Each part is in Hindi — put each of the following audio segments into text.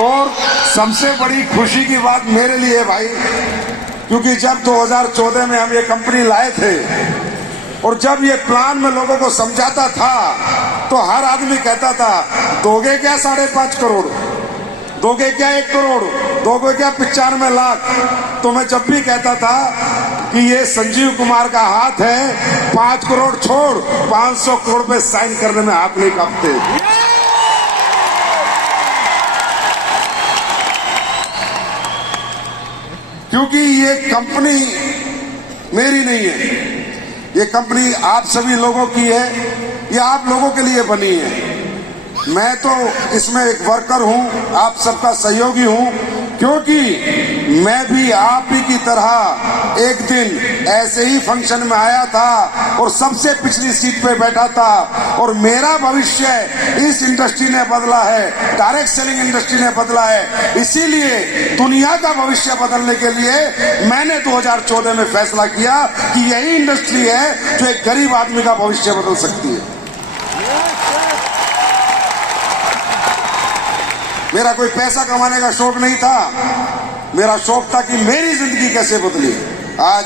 और सबसे बड़ी खुशी की बात मेरे लिए भाई, क्योंकि जब 2014 में हम ये कंपनी लाए थे और जब ये प्लान में लोगों को समझाता था तो हर आदमी कहता था दोगे क्या 5.5 करोड़, दोगे क्या 1 करोड़, दोगे क्या 95 लाख। तो मैं जब भी कहता था कि ये संजीव कुमार का हाथ है, 5 करोड़ छोड़ 500 करोड़ पे साइन करने में हाथ नहीं कांपते। क्योंकि ये कंपनी मेरी नहीं है, ये कंपनी आप सभी लोगों की है, ये आप लोगों के लिए बनी है। मैं तो इसमें एक वर्कर हूं, आप सबका सहयोगी हूं, क्योंकि मैं भी आप ही की तरह एक दिन ऐसे ही फंक्शन में आया था और सबसे पिछली सीट पे बैठा था और मेरा भविष्य इस इंडस्ट्री ने बदला है, डायरेक्ट सेलिंग इंडस्ट्री ने बदला है। इसीलिए दुनिया का भविष्य बदलने के लिए मैंने 2014 में फैसला किया कि यही इंडस्ट्री है जो एक गरीब आदमी का भविष्य बदल सकती है। मेरा कोई पैसा कमाने का शौक नहीं था, मेरा शौक था कि मेरी जिंदगी कैसे बदली। आज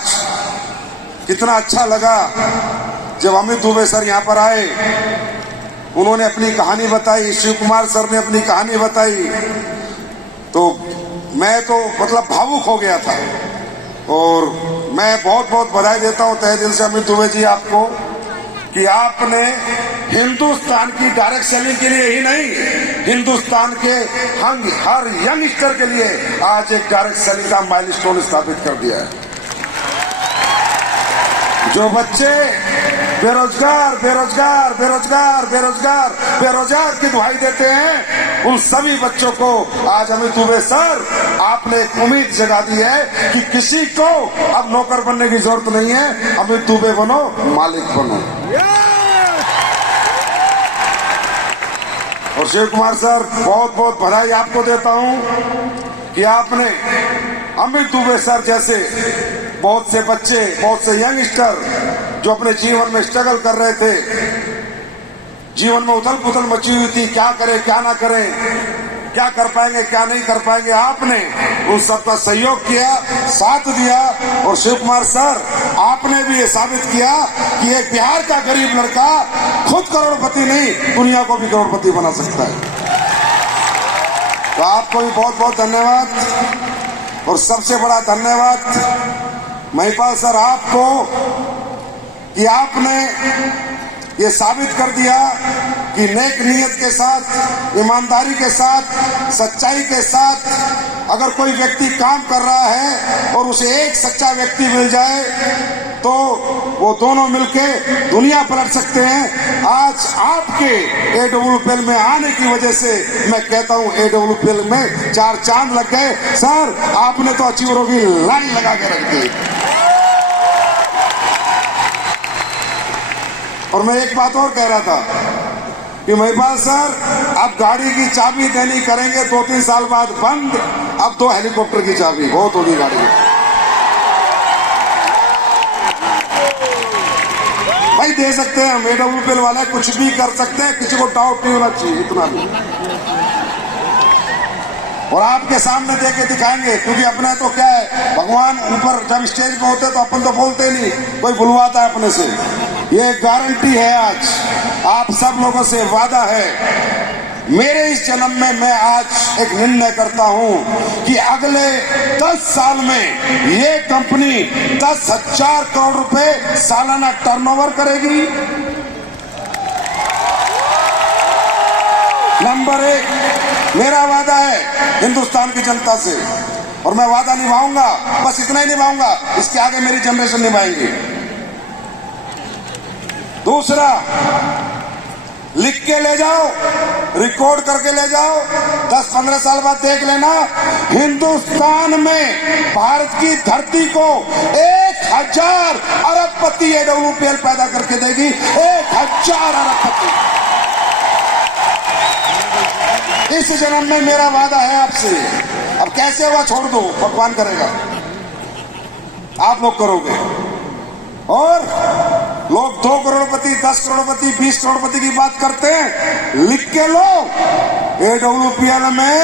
कितना अच्छा लगा जब अमित दुबे सर यहाँ पर आए, उन्होंने अपनी कहानी बताई, शिव कुमार सर ने अपनी कहानी बताई, तो मैं तो मतलब भावुक हो गया था। और मैं बहुत बहुत बधाई देता हूँ तहे दिल से अमित दुबे जी आपको कि आपने हिंदुस्तान की डायरेक्ट सेलिंग के लिए ही नहीं, हिंदुस्तान के हर यंगस्टर के लिए आज एक डायरेक्ट सेलिंग का माइलस्टोन स्थापित कर दिया है। जो बच्चे बेरोजगार बेरोजगार बेरोजगार बेरोजगार बेरोजगार की दुहाई देते हैं, उन सभी बच्चों को आज अमित दुबे सर आपने एक उम्मीद जगा दी है कि किसी को अब नौकर बनने की जरूरत नहीं है, अमित दुबे बनो, मालिक बनो। और शिव कुमार सर बहुत बहुत बधाई आपको देता हूं कि आपने अमित दुबे सर जैसे बहुत से बच्चे, बहुत से यंगस्टर जो अपने जीवन में स्ट्रगल कर रहे थे, जीवन में उथल पुथल मची हुई थी, क्या करें क्या ना करें, क्या कर पाएंगे क्या नहीं कर पाएंगे, आपने उन सबका सहयोग किया, साथ दिया। और शिव कुमार सर आपने भी ये साबित किया कि एक बिहार का गरीब लड़का खुद करोड़पति नहीं, दुनिया को भी करोड़पति बना सकता है। तो आपको भी बहुत बहुत धन्यवाद। और सबसे बड़ा धन्यवाद महिपाल सर आपको कि आपने ये साबित कर दिया कि नेक नीयत के साथ, ईमानदारी के साथ, सच्चाई के साथ अगर कोई व्यक्ति काम कर रहा है और उसे एक सच्चा व्यक्ति मिल जाए तो वो दोनों मिलके दुनिया पलट सकते हैं। आज आपके AWPL में आने की वजह से मैं कहता हूं AWPL में 4 चांद लग गए। सर आपने तो अचीवरों की लाइन लगा के रख दी। और मैं एक बात और कह रहा था कि महिपाल सर अब गाड़ी की चाबी देनी करेंगे 2-3 साल बाद बंद, अब 2 हेलीकॉप्टर की चाबी बहुत होगी गाड़ी में। भाई दे सकते हैं हम, AWPL वाले कुछ भी कर सकते हैं, किसी को डाउट नहीं होना चाहिए, इतना भी। और आपके सामने दे के दिखाएंगे, क्योंकि अपने तो क्या है, भगवान ऊपर जब स्टेज पे होते तो अपन तो बोलते नहीं, कोई बुलवाता है अपने से। ये गारंटी है, आज आप सब लोगों से वादा है, मेरे इस जन्म में मैं आज एक निर्णय करता हूं कि अगले 10 साल में ये कंपनी 10,000 करोड़ रुपए सालाना टर्नओवर करेगी। नंबर 1 मेरा वादा है हिंदुस्तान की जनता से, और मैं वादा निभाऊंगा, बस इतना ही निभाऊंगा, इसके आगे मेरी जनरेशन निभाएंगी। दूसरा, लिख के ले जाओ, रिकॉर्ड करके ले जाओ, 10-15 साल बाद देख लेना, हिंदुस्तान में भारत की धरती को 1000 अरबपति AWPL पैदा करके देगी। 1000 अरबपति इस जन्म में मेरा वादा है आपसे। अब कैसे होगा छोड़ दो, भगवान करेगा, आप लोग करोगे। और लोग 2 करोड़पति, 10 करोड़पति, 20 करोड़पति की बात करते हैं, लिख के लो, AWPL में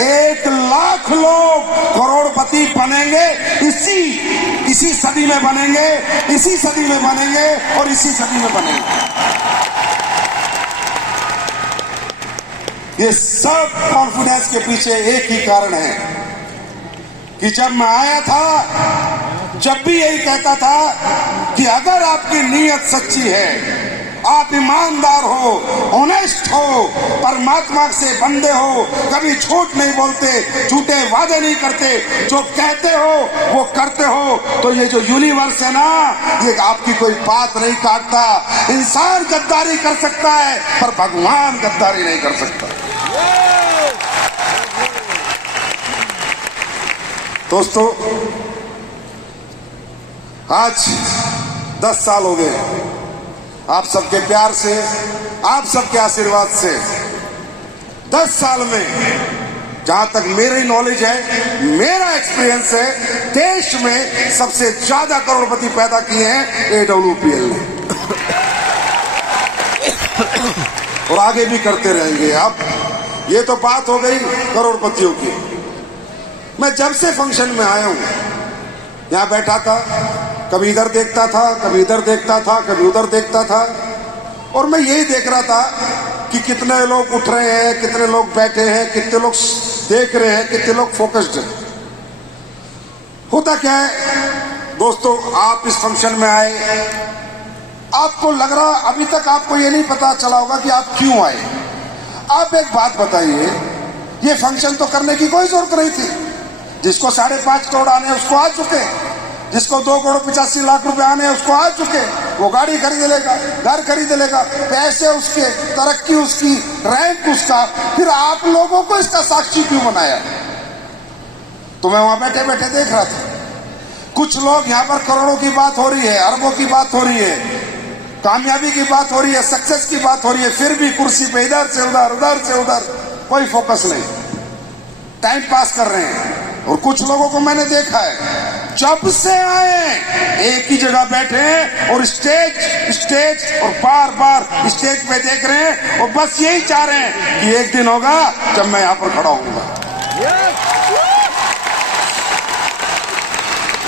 1 लाख लोग करोड़पति बनेंगे। इसी सदी में बनेंगे, इसी सदी में बनेंगे और इसी सदी में बनेंगे। ये सब कॉन्फिडेंस के पीछे एक ही कारण है कि जब मैं आया था, जब भी यही कहता था कि अगर आपकी नीयत सच्ची है, आप ईमानदार हो, ऑनेस्ट हो, परमात्मा से बंदे हो, कभी झूठ नहीं बोलते, झूठे वादे नहीं करते, जो कहते हो वो करते हो, तो ये जो यूनिवर्स है ना, ये आपकी कोई बात नहीं काटता। इंसान गद्दारी कर सकता है पर भगवान गद्दारी नहीं कर सकता। दोस्तों, आज 10 साल हो गए आप सबके प्यार से, आप सबके आशीर्वाद से। 10 साल में जहां तक मेरी नॉलेज है, मेरा एक्सपीरियंस है, देश में सबसे ज्यादा करोड़पति पैदा किए हैं AWPL ने और आगे भी करते रहेंगे। अब ये तो बात हो गई करोड़पतियों की। मैं जब से फंक्शन में आया हूं, यहां बैठा था, कभी इधर देखता था, कभी इधर देखता था, कभी उधर देखता था, और मैं यही देख रहा था कि कितने लोग उठ रहे हैं, कितने लोग बैठे हैं, कितने लोग देख रहे हैं, कितने लोग फोकस्ड हैं। होता क्या है दोस्तों, आप इस फंक्शन में आए, आपको लग रहा, अभी तक आपको ये नहीं पता चला होगा कि आप क्यों आए। आप एक बात बताइए, ये फंक्शन तो करने की कोई जरूरत नहीं थी। जिसको 5.5 करोड़ आने उसको आ चुके, जिसको 2 करोड़ 85 लाख रुपए आने उसको आ चुके, वो गाड़ी खरीद लेगा, घर खरीद लेगा, पैसे उसके, तरक्की उसकी, रैंक उसका। फिर आप लोगों को इसका साक्षी क्यों बनाया? तो मैं वहां बैठे बैठे देख रहा था, कुछ लोग यहाँ पर करोड़ों की बात हो रही है, अरबों की बात हो रही है, कामयाबी की बात हो रही है, सक्सेस की बात हो रही है, फिर भी कुर्सी पे इधर से उधर, उधर से उधर, कोई फोकस नहीं, टाइम पास कर रहे हैं। और कुछ लोगों को मैंने देखा है, जब से आए एक ही जगह बैठे और स्टेज और बार बार स्टेज पे देख रहे हैं और बस यही चाह रहे हैं कि एक दिन होगा जब मैं यहां पर खड़ा होऊंगा।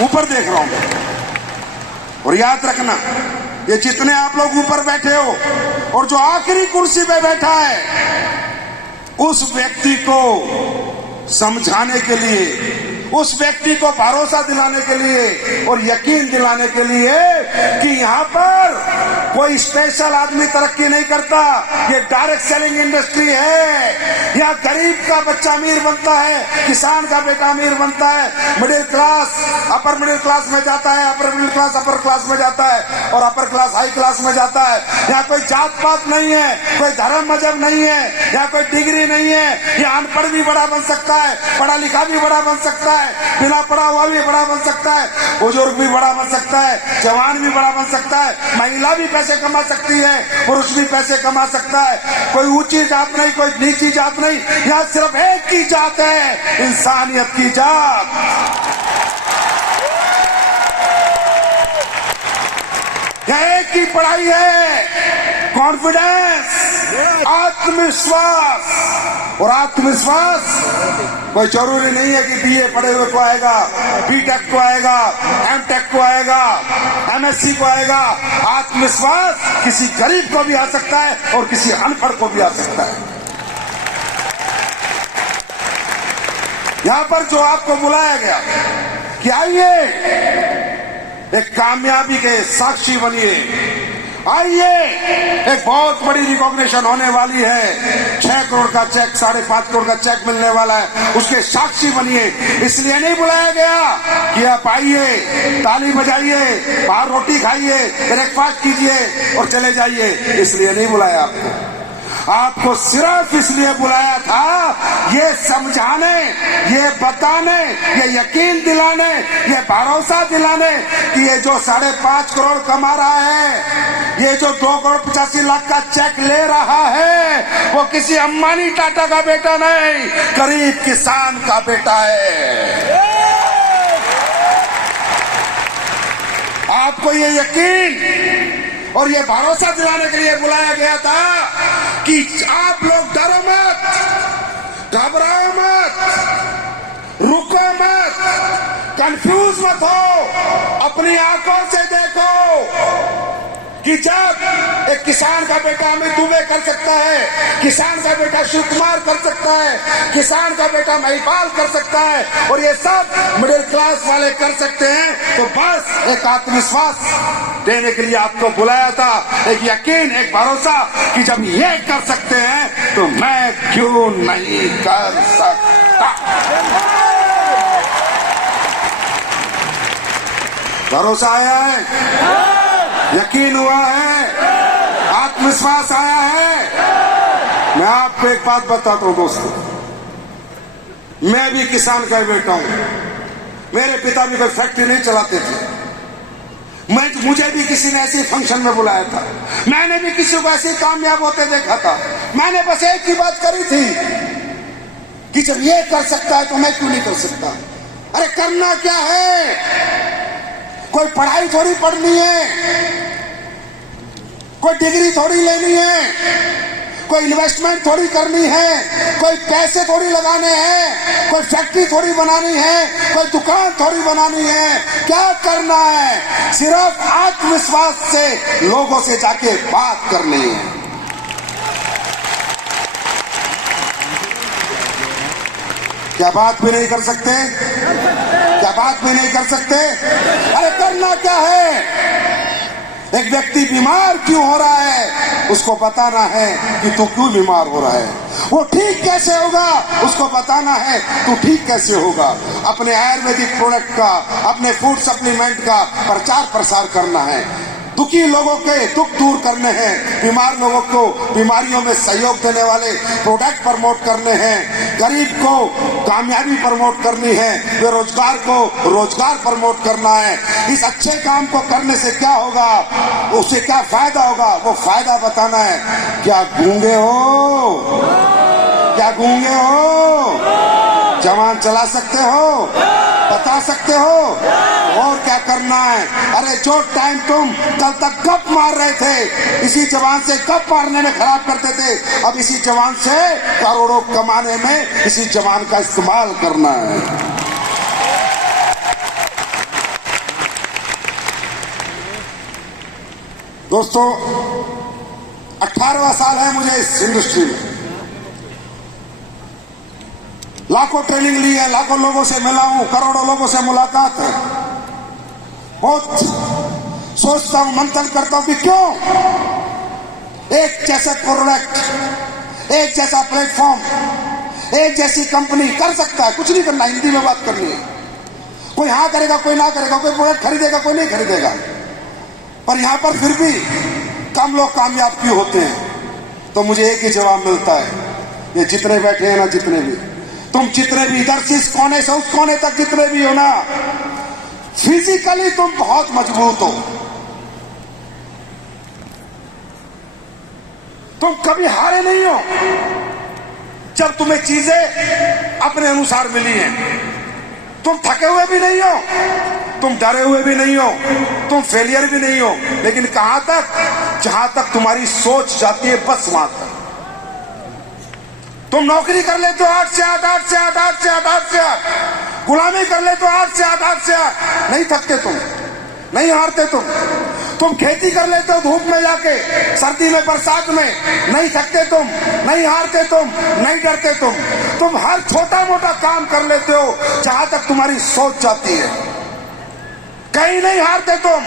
ऊपर देख रहा हूं। और याद रखना, ये जितने आप लोग ऊपर बैठे हो और जो आखिरी कुर्सी पे बैठा है, उस व्यक्ति को समझाने के लिए, उस व्यक्ति को भरोसा दिलाने के लिए और यकीन दिलाने के लिए कि यहाँ पर कोई स्पेशल आदमी तरक्की नहीं करता, ये डायरेक्ट सेलिंग इंडस्ट्री है। यहाँ गरीब का बच्चा अमीर बनता है, किसान का बेटा अमीर बनता है, middle class upper middle class में जाता है, upper middle class upper class में जाता है और अपर क्लास हाई क्लास में जाता है। यहाँ कोई जात पात नहीं है, कोई धर्म मजहब नहीं है, यहाँ कोई डिग्री नहीं है। यहाँ अनपढ़ भी बड़ा बन सकता है, पढ़ा लिखा भी बड़ा बन सकता है, बिना पढ़ा हुआ भी बड़ा बन सकता है, बुजुर्ग भी बड़ा बन सकता है, जवान भी बड़ा बन सकता है, महिला भी पैसे कमा सकती है, पुरुष भी पैसे कमा सकता है। कोई ऊंची जात नहीं, कोई नीची जात नहीं, यहाँ सिर्फ एक ही जात है, इंसानियत की जात। यहाँ एक ही पढ़ाई है, कॉन्फिडेंस, आत्मविश्वास। और आत्मविश्वास कोई जरूरी नहीं है कि बीए पढ़े हुए को आएगा, बीटेक को आएगा, एमटेक को आएगा, एमएससी को आएगा। आत्मविश्वास किसी गरीब को भी आ सकता है और किसी अनपढ़ को भी आ सकता है। यहां पर जो आपको बुलाया गया कि आइए एक कामयाबी के साक्षी बनिए, आइए एक बहुत बड़ी रिकॉग्निशन होने वाली है, 6 करोड़ का चेक, 5.5 करोड़ का चेक मिलने वाला है, उसके साक्षी बनिए। इसलिए नहीं बुलाया गया कि आप आइए, ताली बजाइए, बाहर रोटी खाइए, ब्रेकफास्ट कीजिए और चले जाइए, इसलिए नहीं बुलाया आपको। आपको सिर्फ इसलिए बुलाया था ये समझाने, ये बताने, ये यकीन दिलाने, ये भरोसा दिलाने कि ये जो 5.5 करोड़ कमा रहा है, ये जो 2 करोड़ 85 लाख का चेक ले रहा है, वो किसी अंबानी टाटा का बेटा नहीं, गरीब किसान का बेटा है। आपको ये यकीन और ये भरोसा दिलाने के लिए बुलाया गया था कि आप लोग डरो मत, घबराओ मत, रुको मत, कंफ्यूज मत हो, अपनी आंखों से देखो कि जब एक किसान का बेटा अमित दुबे कर सकता है, किसान का बेटा शिव कुमार कर सकता है, किसान का बेटा महिपाल कर सकता है और ये सब मिडिल क्लास वाले कर सकते हैं, तो बस एक आत्मविश्वास देने के लिए आपको बुलाया था, एक यकीन, एक भरोसा कि जब ये कर सकते हैं तो मैं क्यों नहीं कर सकता। भरोसा आया है, यकीन हुआ है, आत्मविश्वास आया है। मैं आपको एक बात बताता हूं दोस्तों, मैं भी किसान का बेटा हूं, मेरे पिता भी कोई फैक्ट्री नहीं चलाते थे, मुझे भी किसी ने ऐसे फंक्शन में बुलाया था, मैंने भी किसी को ऐसे कामयाब होते देखा था, मैंने बस एक ही बात करी थी कि जब ये कर सकता है तो मैं क्यों नहीं कर सकता। अरे करना क्या है, कोई पढ़ाई थोड़ी पढ़नी है, कोई डिग्री थोड़ी लेनी है, कोई इन्वेस्टमेंट थोड़ी करनी है, कोई पैसे थोड़ी लगाने हैं, कोई फैक्ट्री थोड़ी बनानी है, कोई दुकान थोड़ी बनानी है। क्या करना है, सिर्फ आत्मविश्वास से लोगों से जाके बात करनी है। क्या बात भी नहीं कर सकते, क्या बात भी नहीं कर सकते। अरे करना क्या है, एक व्यक्ति बीमार क्यों हो रहा है उसको बताना है कि तू क्यों बीमार हो रहा है, वो ठीक कैसे होगा उसको बताना है तू ठीक कैसे होगा। अपने आयुर्वेदिक प्रोडक्ट का, अपने फूड सप्लीमेंट का प्रचार प्रसार करना है, दुखी लोगों के दुख दूर करने हैं, बीमार लोगों को बीमारियों में सहयोग देने वाले प्रोडक्ट प्रमोट करने हैं, गरीब को कामयाबी प्रमोट करनी है, बेरोजगार को रोजगार प्रमोट करना है। इस अच्छे काम को करने से क्या होगा, उससे क्या फायदा होगा, वो फायदा बताना है। क्या गूंगे हो, क्या गूंगे हो, जवान चला सकते हो, बता सकते हो और क्या करना है। अरे जो टाइम तुम कल तक गप मार रहे थे, इसी जवान से गप मारने में खराब करते थे, अब इसी जवान से करोड़ों कमाने में इसी जवान का इस्तेमाल करना है। दोस्तों 18वां साल है मुझे इस इंडस्ट्री में, लाखों ट्रेनिंग ली है, लाखों लोगों से मिला हूं, करोड़ों लोगों से मुलाकात है। बहुत सोचता हूं, मंथन करता हूं कि क्यों एक जैसा प्रोडक्ट, एक जैसा प्लेटफॉर्म, एक जैसी कंपनी कर सकता है, कुछ नहीं करना, हिंदी में बात करनी है, कोई हाँ करेगा कोई ना करेगा, कोई प्रोडक्ट खरीदेगा कोई नहीं खरीदेगा, पर यहां पर फिर भी कम लोग कामयाब क्यों होते हैं। तो मुझे एक ही जवाब मिलता है, ये जितने बैठे हैं ना, जितने भी तुम, जितने भी इधर से इस कोने से उस कोने तक जितने भी हो ना, फिजिकली तुम बहुत मजबूत हो, तुम कभी हारे नहीं हो। जब तुम्हें चीजें अपने अनुसार मिली हैं, तुम थके हुए भी नहीं हो, तुम डरे हुए भी नहीं हो, तुम फेलियर भी नहीं हो, लेकिन कहां तक, जहां तक तुम्हारी सोच जाती है बस वहां तक। तुम नौकरी कर लेते हो 8 से 8, 8 से 8, 8 से 8, 8 से 8, गुलामी कर लेते हो 8 से 8, 8 से 8, नहीं थकते तुम, नहीं हारते तुम खेती कर लेते हो धूप में जाके, सर्दी में, बरसात में, नहीं थकते तुम, नहीं हारते तुम, नहीं डरते तुम हर छोटा मोटा काम कर लेते हो जहां तक तुम्हारी सोच जाती है। कहीं नहीं हारते तुम,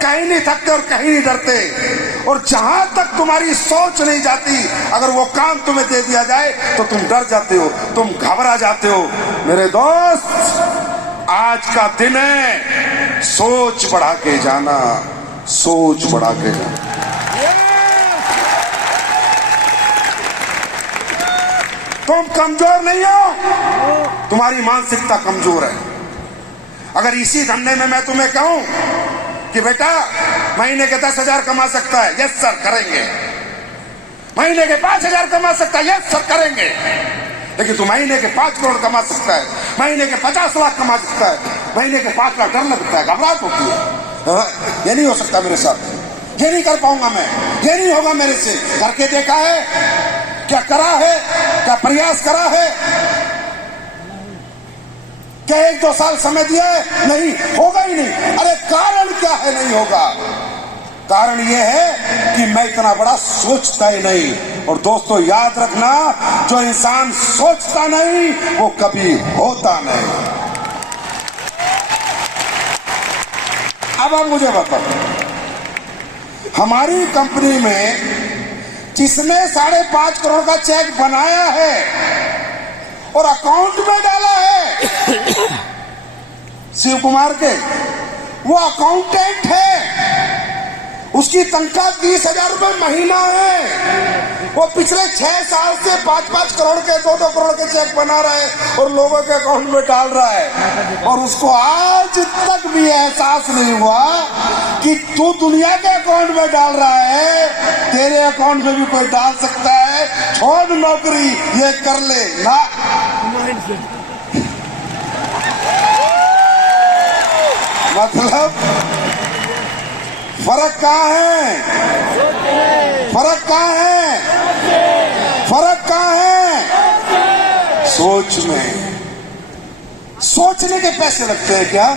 कहीं नहीं थकते और कहीं नहीं डरते, और जहां तक तुम्हारी सोच नहीं जाती, अगर वो काम तुम्हें दे दिया जाए तो तुम डर जाते हो, तुम घबरा जाते हो। मेरे दोस्त, आज का दिन है सोच बढ़ा के जाना, सोच बढ़ा के जाना। तुम कमजोर नहीं हो, तुम्हारी मानसिकता कमजोर है। अगर इसी धंधे में मैं तुम्हें कहूं कि बेटा महीने के 10,000 कमा सकता है, यस सर करेंगे, महीने के 5,000 कमा सकता है, यस सर करेंगे, लेकिन तू महीने के 5 करोड़ कमा सकता है, महीने के 50 लाख कमा सकता है, महीने के 5 लाख, डर लगता है, घबराहट होती है, ये नहीं हो सकता मेरे साथ, ये नहीं कर पाऊंगा मैं, ये नहीं होगा मेरे से। करके देखा है, क्या करा है, क्या प्रयास करा है, क्या 1-2 साल समय दिया है? नहीं, होगा ही नहीं। अरे कारण क्या है नहीं होगा? कारण यह है कि मैं इतना बड़ा सोचता ही नहीं। और दोस्तों याद रखना, जो इंसान सोचता नहीं वो कभी होता नहीं। अब आप मुझे बताओ, हमारी कंपनी में जिसने 5.5 करोड़ का चेक बनाया है और अकाउंट में डाला है, शिव कुमार के, वो अकाउंटेंट है, उसकी तनख्वाह 30,000 रुपए महीना है। वो पिछले 6 साल से 5-5 करोड़ के 2-2 करोड़ के चेक बना रहा है और लोगों के अकाउंट में डाल रहा है। और उसको आज तक भी एहसास नहीं हुआ कि तू दुनिया के अकाउंट में डाल रहा है, तेरे अकाउंट में भी कोई डाल सकता है। छोड़ नौकरी, ये कर ले ना। मतलब फर्क कहाँ है? फर्क कहाँ है? फर्क कहाँ है? सोच में। सोचने के पैसे लगते हैं क्या?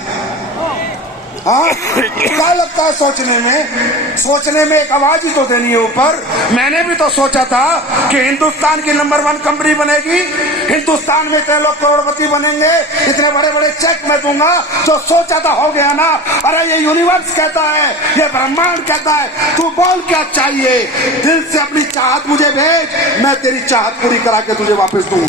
हाँ, क्या लगता है सोचने में? सोचने में एक आवाज ही तो देनी है ऊपर। मैंने भी तो सोचा था कि हिंदुस्तान की नंबर 1 कंपनी बनेगी, हिंदुस्तान में इतने लोग करोड़पति बनेंगे, इतने बड़े बड़े चेक मैं दूंगा। जो सोचा था हो गया ना। अरे ये यूनिवर्स कहता है, ये ब्रह्मांड कहता है, तू बोल क्या चाहिए, दिल से अपनी चाहत मुझे भेज, मैं तेरी चाहत पूरी करा के तुझे वापस दूंगा।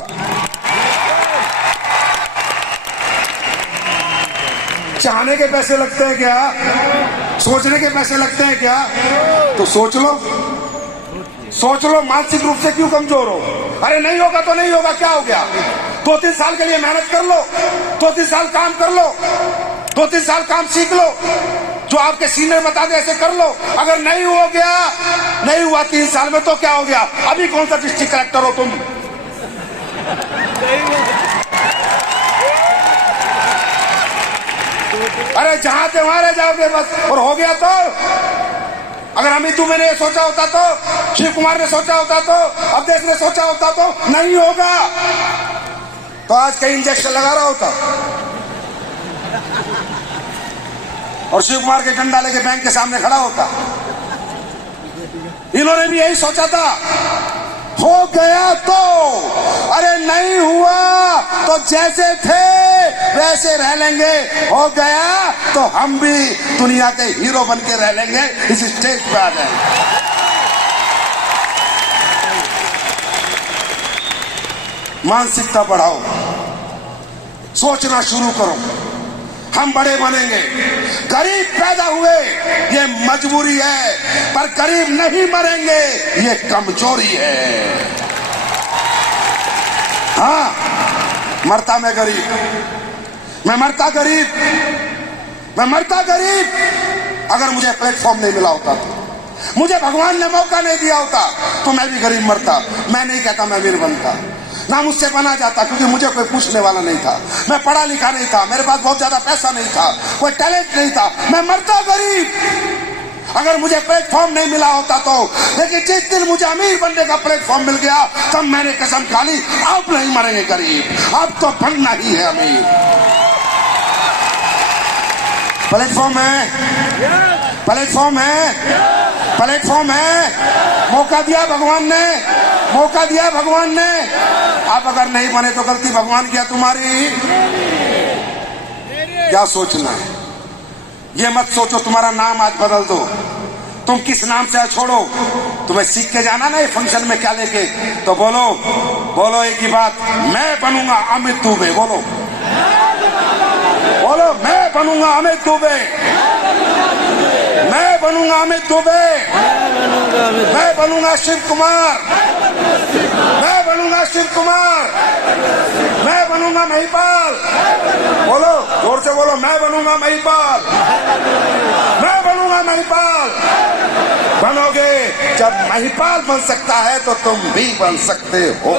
चाहने के पैसे लगते हैं क्या? सोचने के पैसे लगते हैं क्या? तो सोच लो, सोच लो, मानसिक रूप से क्यों कमजोर हो? अरे नहीं होगा तो नहीं होगा, क्या हो गया? 2-3 साल के लिए मेहनत कर लो, 2-3 साल काम कर लो, 2-3 साल काम सीख लो, जो आपके सीनियर बता दे ऐसे कर लो। अगर नहीं हो गया, नहीं हुआ 3 साल में तो क्या हो गया? अभी कौन सा डिस्ट्रिक्ट कलेक्टर हो तुम? अरे जहां थे वहां रह जाओगे बस। और हो गया तो, अगर अमित दुबे ने सोचा होता तो, शिव कुमार ने सोचा होता तो, अवधेश ने सोचा होता तो नहीं होगा, तो आज कहीं इंजेक्शन लगा रहा होता और शिव कुमार के डंडा लेके बैंक के सामने खड़ा होता। इन्होंने भी यही सोचा था। हो गया तो, अरे नहीं हुआ तो जैसे थे वैसे रह लेंगे। हो गया तो हम भी दुनिया के हीरो बन के रह लेंगे, इस स्टेज पे आ जाएंगे। मानसिकता बढ़ाओ, सोचना शुरू करो, हम बड़े बनेंगे। गरीब पैदा हुए ये मजबूरी है, पर गरीब नहीं मरेंगे ये कमजोरी है। हाँ, मरता मैं गरीब, मैं मरता गरीब, मैं मरता गरीब। अगर मुझे प्लेटफॉर्म नहीं मिला होता तो, मुझे भगवान ने मौका नहीं दिया होता तो मैं भी गरीब मरता। मैं नहीं कहता मैं वीर बनता, ना मुझसे बना जाता, क्योंकि मुझे कोई पूछने वाला नहीं था। मैं पढ़ा लिखा नहीं था, मेरे पास बहुत ज्यादा पैसा नहीं था, कोई टैलेंट नहीं था, मैं मरता गरीब। अगर मुझे प्लेटफॉर्म नहीं मिला होता तो। लेकिन जिस दिन मुझे अमीर बनने का प्लेटफॉर्म मिल गया, तब मैंने कसम खा ली, अब नहीं मरेंगे गरीब, अब तो बनना ही है अमीर। प्लेटफॉर्म है, प्लेटफॉर्म है, प्लेटफॉर्म है। मौका दिया भगवान ने, मौका दिया भगवान ने। आप अगर नहीं बने तो गलती भगवान की है तुम्हारी। क्या सोचना है? ये मत सोचो तुम्हारा नाम आज बदल दो, तुम किस नाम से छोड़ो। तुम्हें सीख के जाना ना ये फंक्शन में क्या लेके, तो बोलो, बोलो एक ही बात, मैं बनूंगा अमित दुबे। बोलो, बोलो, मैं बनूंगा अमित दुबे, मैं बनूंगा अमित दुबे, मैं बनूंगा शिव कुमार, मैं बनूंगा शिव कुमार, मैं बनूंगा महिपाल। बोलो, जोर से बोलो, मैं बनूंगा महिपाल, मैं बनूंगा महिपाल। बनोगे, जब महिपाल बन सकता है तो तुम भी बन सकते हो।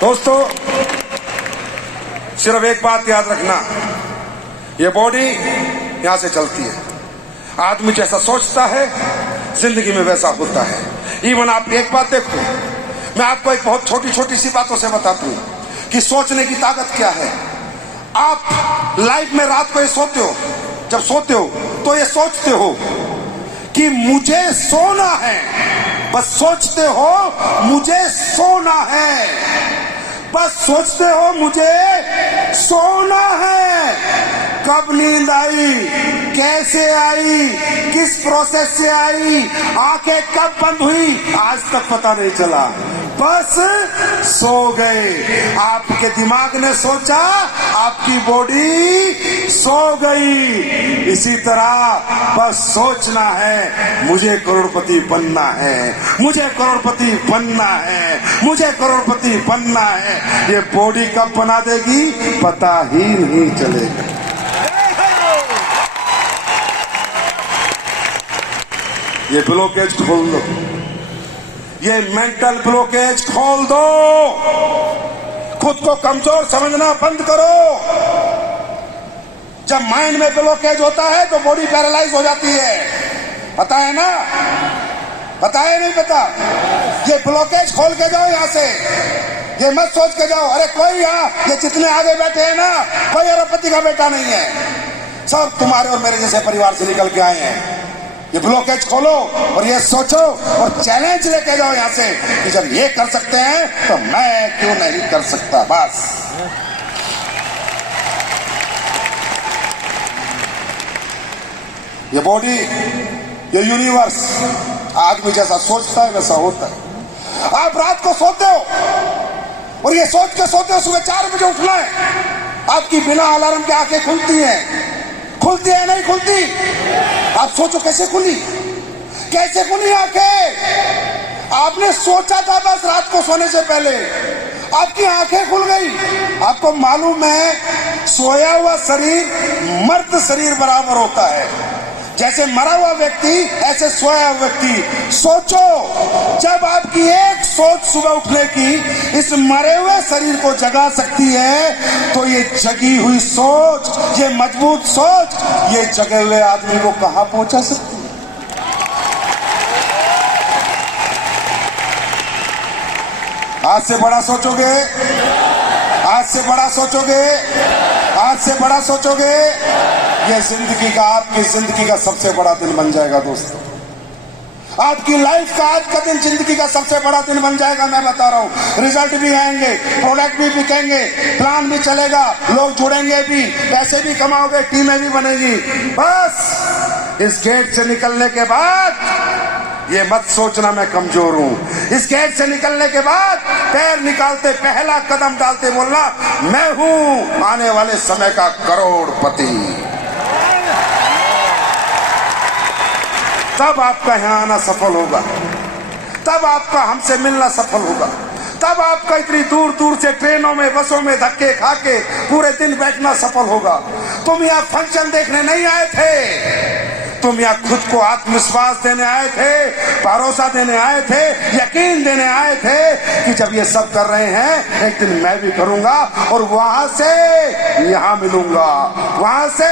दोस्तों, सिर्फ एक बात याद रखना, ये बॉडी यहां से चलती है, आदमी जैसा सोचता है जिंदगी में वैसा होता है। इवन आप एक बात देखो, मैं आपको एक बहुत छोटी छोटी सी बातों से बताता हूं कि सोचने की ताकत क्या है। आप लाइफ में रात को ये सोते हो, जब सोते हो तो ये सोचते हो कि मुझे सोना है, बस सोचते हो मुझे सोना है, बस सोचते हो मुझे सोना है। कब नींद आई, कैसे आई, किस प्रोसेस से आई, आंखें कब बंद हुई, आज तक पता नहीं चला, बस सो गए। आपके दिमाग ने सोचा, आपकी बॉडी सो गई। इसी तरह बस सोचना है मुझे करोड़पति बनना है, मुझे करोड़पति बनना है, मुझे करोड़पति बनना है। ये बॉडी कब बना देगी पता ही नहीं चलेगा। ये ब्लॉकेज खोल दो, ये मेंटल ब्लॉकेज खोल दो। खुद को कमजोर समझना बंद करो। जब माइंड में ब्लॉकेज होता है तो बॉडी पैरालाइज हो जाती है, पता है ना? पता है नहीं पता? ये ब्लॉकेज खोल के जाओ यहां से। ये मत सोच के जाओ अरे कोई यहाँ, ये जितने आगे बैठे हैं ना, कोई अरबपति का बेटा नहीं है, सब तुम्हारे और मेरे जैसे परिवार से निकल के आए हैं। ये ब्लॉकेज खोलो और ये सोचो और चैलेंज लेके जाओ यहां से कि जब ये कर सकते हैं तो मैं क्यों नहीं कर सकता। बस ये बॉडी, ये यूनिवर्स आदमी जैसा सोचता है वैसा होता है। आप रात को सोते हो और ये सोच के सोते हो सुबह 4 बजे उठना है, आपकी बिना अलार्म के आंखें खुलती हैं। खुलती है नहीं खुलती? आप सोचो कैसे खुली, कैसे खुली आंखें? आपने सोचा था बस रात को सोने से पहले, आपकी आंखें खुल गई। आपको मालूम है सोया हुआ शरीर मर्द शरीर बराबर होता है। जैसे मरा हुआ व्यक्ति ऐसे सोया हुआ व्यक्ति। सोचो जब आपकी एक सोच सुबह उठने की इस मरे हुए शरीर को जगा सकती है तो ये जगी हुई सोच, ये मजबूत सोच, ये जगे हुए आदमी को कहां पहुंचा सकती है? आज से बड़ा सोचोगे, आज से बड़ा सोचोगे, आज से बड़ा सोचोगे, ये जिंदगी का, आपकी जिंदगी का सबसे बड़ा दिन बन जाएगा दोस्तों। आपकी लाइफ का आज का दिन जिंदगी का सबसे बड़ा दिन बन जाएगा। मैं बता रहा हूँ, रिजल्ट भी आएंगे, प्रोडक्ट भी बिकेंगे, प्लान भी चलेगा, लोग जुड़ेंगे भी, पैसे भी कमाओगे, टीमें भी बनेगी। बस इस गेट से निकलने के बाद ये मत सोचना मैं कमजोर हूं। इस गेट से निकलने के बाद पैर निकालते, पहला कदम डालते बोलना मैं हूं आने वाले समय का करोड़पति। तब आपका यहां आना सफल होगा, तब आपका हमसे मिलना सफल होगा, तब आपका इतनी दूर दूर से ट्रेनों में, बसों में धक्के खा के पूरे दिन बैठना सफल होगा। तुम यहाँ फंक्शन देखने नहीं आए थे, तुम यहाँ खुद को आत्मविश्वास देने आए थे, भरोसा देने आए थे, यकीन देने आए थे कि जब ये सब कर रहे हैं एक दिन मैं भी करूंगा और वहां से यहां मिलूंगा, वहां से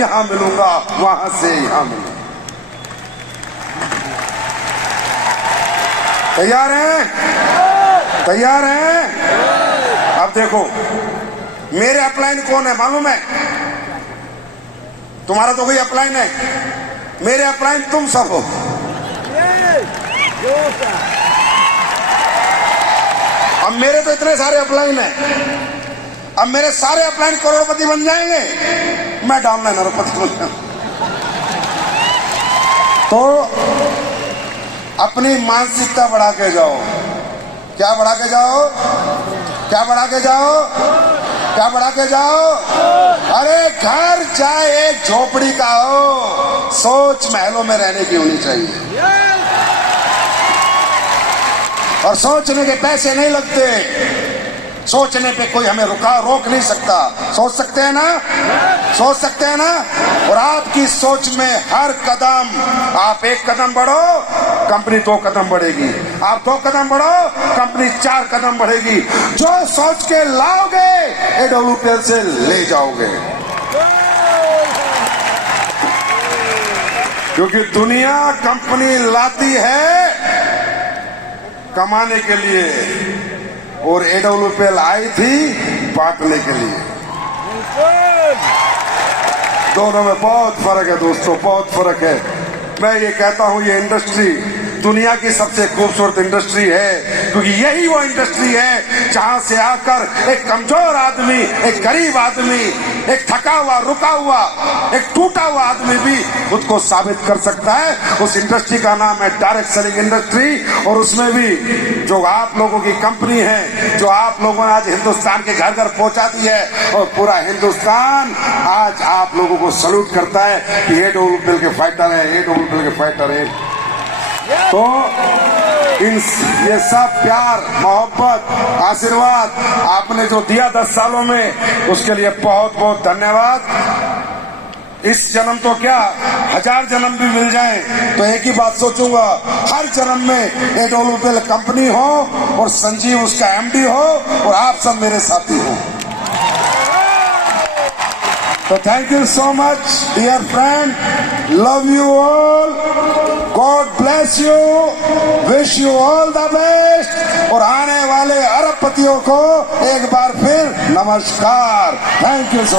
यहां मिलूंगा, वहां से यहां मिलूंगा। तैयार हैं? तैयार हैं? अब देखो मेरे अपलाइन कौन है मालूम है? तुम्हारा तो कोई अपलाइन है, मेरे अपलाइन तुम सब हो। अब मेरे तो इतने सारे अपलाइन हैं, अब मेरे सारे अपलाइन करोड़पति बन जाएंगे, मैं डाउनलाइन अरबपति बन जाऊंगा। तो अपनी मानसिकता बढ़ा के जाओ। क्या बढ़ा के जाओ? क्या बढ़ा के जाओ? क्या बढ़ा के जाओ? अरे घर चाहे एक झोपड़ी का हो, सोच महलों में रहने की होनी चाहिए। और सोचने के पैसे नहीं लगते, सोचने पे कोई हमें रोक नहीं सकता। सोच सकते हैं ना? सोच सकते हैं ना? और आपकी सोच में हर कदम, आप 1 कदम बढ़ो कंपनी 2 कदम बढ़ेगी, आप 2 कदम बढ़ो कंपनी 4 कदम बढ़ेगी। जो सोच के लाओगे AWPL से ले जाओगे। क्योंकि दुनिया कंपनी लाती है कमाने के लिए और AWPL आई थी बांटने के लिए। दोनों में बहुत फर्क है दोस्तों, बहुत फर्क है। मैं ये कहता हूं ये इंडस्ट्री दुनिया की सबसे खूबसूरत इंडस्ट्री है, क्योंकि यही वो इंडस्ट्री है जहां से आकर एक कमजोर आदमी, एक गरीब आदमी, एक थका हुआ, रुका हुआ, एक टूटा हुआ आदमी भी खुद को साबित कर सकता है। उस इंडस्ट्री का नाम है डायरेक्ट सेलिंग इंडस्ट्री। और उसमें भी जो आप लोगों की कंपनी है, जो आप लोगों ने आज हिंदुस्तान के घर घर पहुंचा दी है, और पूरा हिंदुस्तान आज आप लोगों को सल्यूट करता है कि AWPL के फाइटर है, AWPL के फाइटर है। तो ये सब प्यार, मोहब्बत, आशीर्वाद आपने जो दिया 10 सालों में, उसके लिए बहुत बहुत धन्यवाद। इस जन्म तो क्या 1000 जन्म भी मिल जाए तो एक ही बात सोचूंगा, हर जन्म में AWPL कंपनी हो और संजीव उसका MD हो और आप सब मेरे साथी हो। तो thank you so much dear friend, love you all, God bless you, wish you all the best. और आने वाले अरबपतियों को एक बार फिर नमस्कार। Thank you so much.